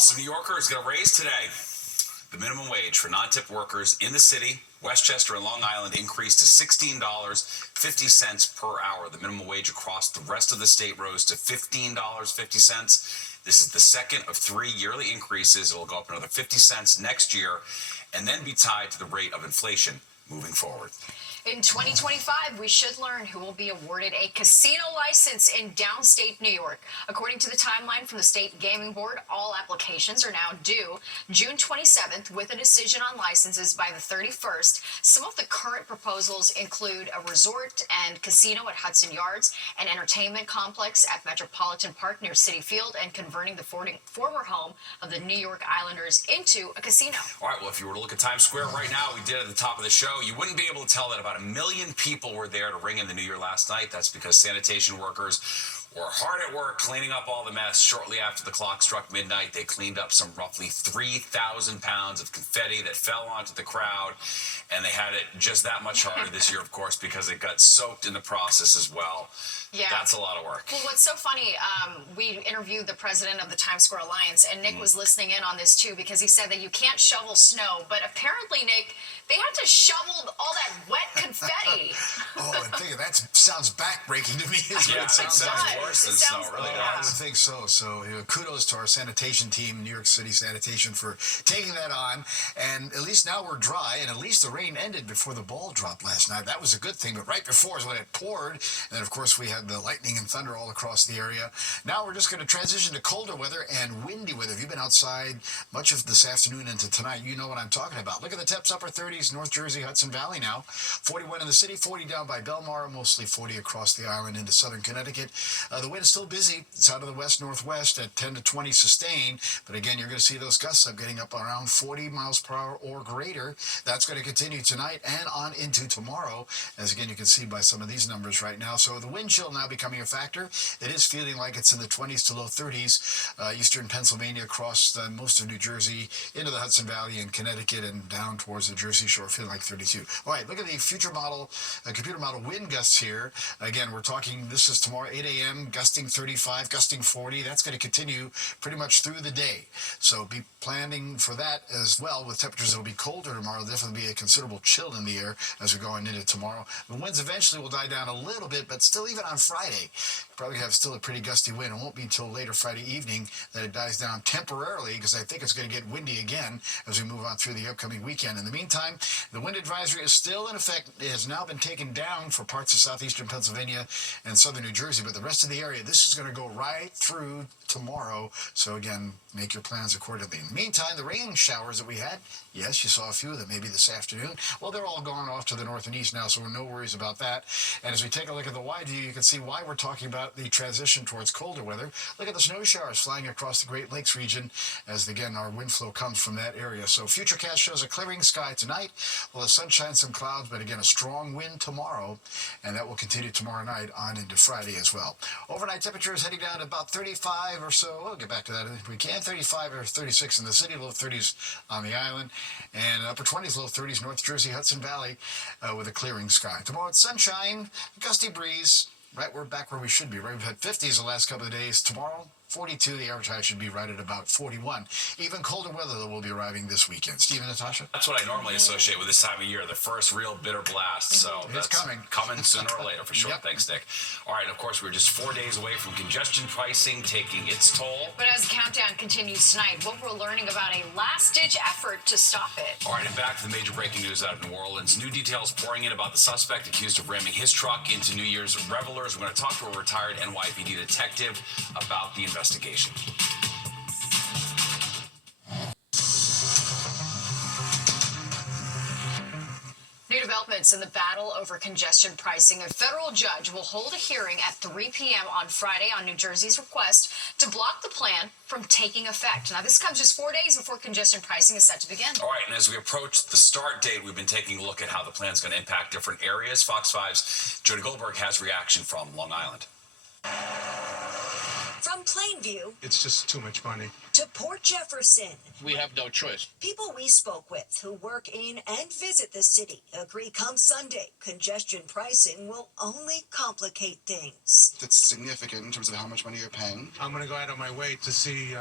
Well, some New Yorkers got a raise today. The minimum wage for non-tip workers in the city, Westchester and Long Island, increased to $16.50 per hour. The minimum wage across the rest of the state rose to $15.50. This is the second of 3 yearly increases. It will go up another 50 cents next year and then be tied to the rate of inflation moving forward. In 2025, we should learn who will be awarded a casino license in downstate New York. According to the timeline from the State Gaming Board, all applications are now due June 27th with a decision on licenses by the 31st. Some of the current proposals include a resort and casino at Hudson Yards, an entertainment complex at Metropolitan Park near Citi Field, and converting the former home of the New York Islanders into a casino. All right, well, if you were to look at Times Square right now, we did at the top of the show, you wouldn't be able to tell that about 1 million people were there to ring in the new year last night. That's because sanitation workers were hard at work cleaning up all the mess. Shortly after the clock struck midnight, they cleaned up some roughly 3,000 pounds of confetti that fell onto the crowd, and they had it just that much harder this year, of course, because it got soaked in the process as well. Yeah. That's a lot of work. Well, what's so funny, we interviewed the president of the Times Square Alliance, and Nick was listening in on this too, because he said that you can't shovel snow, but apparently, Nick, they had to shovel all that wet confetti. Oh, and think of that sounds backbreaking to me. Is Yeah, what it sounds like. Worse than snow, really I would does. think so. So kudos to our sanitation team, New York City Sanitation, for taking that on. And at least now we're dry, and at least the rain ended before the ball dropped last night. That was a good thing. But right before is when it poured, and then of course we had the lightning and thunder all across the area. Now we're just going to transition to colder weather and windy weather. If you've been outside much of this afternoon into tonight, you know what I'm talking about. Look at the temps, upper 30s, North Jersey, Hudson Valley now. 41 in the city, 40 down by Belmar, mostly 40 across the island into southern Connecticut. The wind is still busy. It's out of the west-northwest at 10 to 20 sustained. But again, you're going to see those gusts up getting up around 40 miles per hour or greater. That's going to continue tonight and on into tomorrow, as again you can see by some of these numbers right now. So the wind chill now becoming a factor. It is feeling like it's in the 20s to low 30s. Eastern Pennsylvania across most of New Jersey into the Hudson Valley and Connecticut and down towards the Jersey Shore, feeling like 32. All right, look at the future model, computer model wind gusts here. Again, we're talking, this is tomorrow, 8 a.m., gusting 35, gusting 40. That's going to continue pretty much through the day. So be planning for that as well. With temperatures that will be colder tomorrow, there'll definitely be a considerable chill in the air as we're going into tomorrow. The winds eventually will die down a little bit, but still, even on Friday, probably have still a pretty gusty wind. It won't be until later Friday evening that it dies down temporarily, because I think it's going to get windy again as we move on through the upcoming weekend. In the meantime, the wind advisory is still in effect. It has now been taken down for parts of southeastern Pennsylvania and southern New Jersey, but the rest of the area, this is going to go right through tomorrow. So again, make your plans accordingly. In the meantime, the rain showers that we had, yes, you saw a few of them maybe this afternoon. Well, they're all gone off to the north and east now, so no worries about that. And as we take a look at the wide view, you can see why we're talking about the transition towards colder weather. Look at the snow showers flying across the Great Lakes region as, again, our wind flow comes from that area. So Futurecast shows a clearing sky tonight. Well, the sunshine, some clouds, but again, a strong wind tomorrow, and that will continue tomorrow night on into Friday as well. Overnight temperatures heading down to about 35 or so. We'll get back to that if we can. 35 or 36 in the city, low 30s on the island, and upper 20s, low 30s, North Jersey, Hudson Valley, with a clearing sky. Tomorrow it's sunshine, gusty breeze. Right, we're back where we should be. Right, we've had 50s the last couple of days. Tomorrow, 42. The average high should be right at about 41. Even colder weather that will be arriving this weekend. Steve and Natasha? That's what I normally associate with this time of year, the first real bitter blast. So it's coming. Coming sooner or later, for sure. Yep. Thanks, Nick. All right, of course, we're just 4 days away from congestion pricing taking its toll. But as the countdown continues tonight, what we're learning about a last-ditch effort to stop it. All right, and back to the major breaking news out of New Orleans. New details pouring in about the suspect accused of ramming his truck into New Year's revelers. We're going to talk to a retired NYPD detective about the investigation. New developments in the battle over congestion pricing. A federal judge will hold a hearing at 3 p.m. on Friday on New Jersey's request to block the plan from taking effect. Now, this comes just 4 days before congestion pricing is set to begin. All right, and as we approach the start date, we've been taking a look at how the plan is going to impact different areas. Fox 5's Jody Goldberg has reaction from Long Island. From Plainview It's just too much money. to Port Jefferson, We have no choice. people we spoke with who work in and visit the city agree come Sunday, congestion pricing will only complicate things. That's significant in terms of how much money you're paying. I'm going to go out of my way to see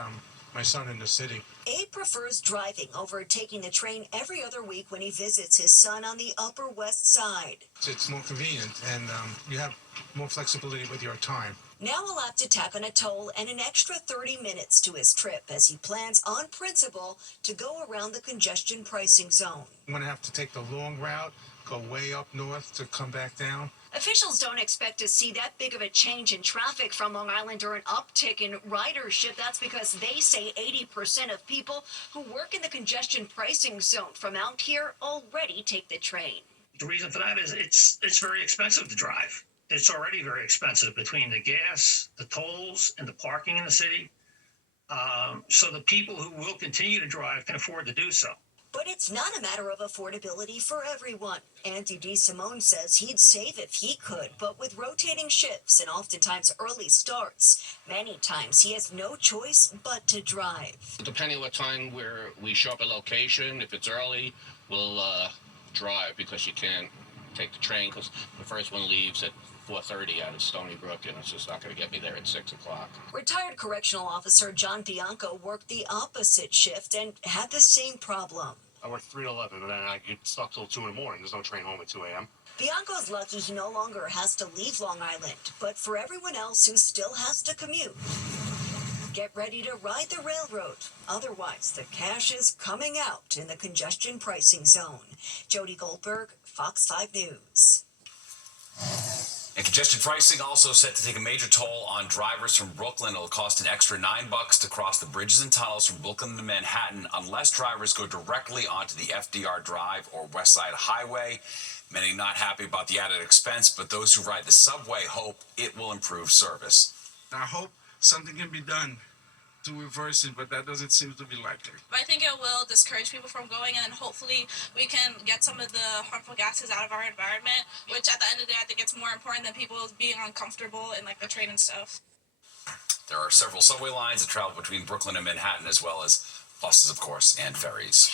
my my son in the city. Abe prefers driving over taking the train every other week when he visits his son on the Upper West Side. It's more convenient, and you have more flexibility with your time. Now he'll have to tack on a toll and an extra 30 minutes to his trip as he plans on principle to go around the congestion pricing zone. I'm going to have to take the long route, go way up north to come back down. Officials don't expect to see that big of a change in traffic from Long Island or an uptick in ridership. That's because they say 80% of people who work in the congestion pricing zone from out here already take the train. The reason for that is it's very expensive to drive. It's already very expensive between the gas, the tolls, and the parking in the city. So the people who will continue to drive can afford to do so. But it's not a matter of affordability for everyone. Andy DeSimone says he'd save if he could, but with rotating shifts and oftentimes early starts, many times he has no choice but to drive. Depending on what time we show up at location, if it's early, we'll drive because you can't take the train because the first one leaves at 4:30 out of Stony Brook, and it's just not going to get me there at 6 o'clock. Retired correctional officer John Bianco worked the opposite shift and had the same problem. I work 3 to 11, and then I get stuck till 2 in the morning. There's no train home at 2 a.m. Bianco's lucky he no longer has to leave Long Island, but for everyone else who still has to commute, get ready to ride the railroad. Otherwise, the cash is coming out in the congestion pricing zone. Jody Goldberg, Fox 5 News. And congestion pricing also set to take a major toll on drivers from Brooklyn. It'll cost an extra $9 to cross the bridges and tunnels from Brooklyn to Manhattan unless drivers go directly onto the FDR Drive or West Side Highway. Many not happy about the added expense, but those who ride the subway hope it will improve service. I hope something can be done to reverse it, but that doesn't seem to be likely. But I think it will discourage people from going, and then hopefully we can get some of the harmful gases out of our environment, which at the end of the day I think it's more important than people being uncomfortable in like the train and stuff. There are several subway lines that travel between Brooklyn and Manhattan, as well as buses, of course, and ferries.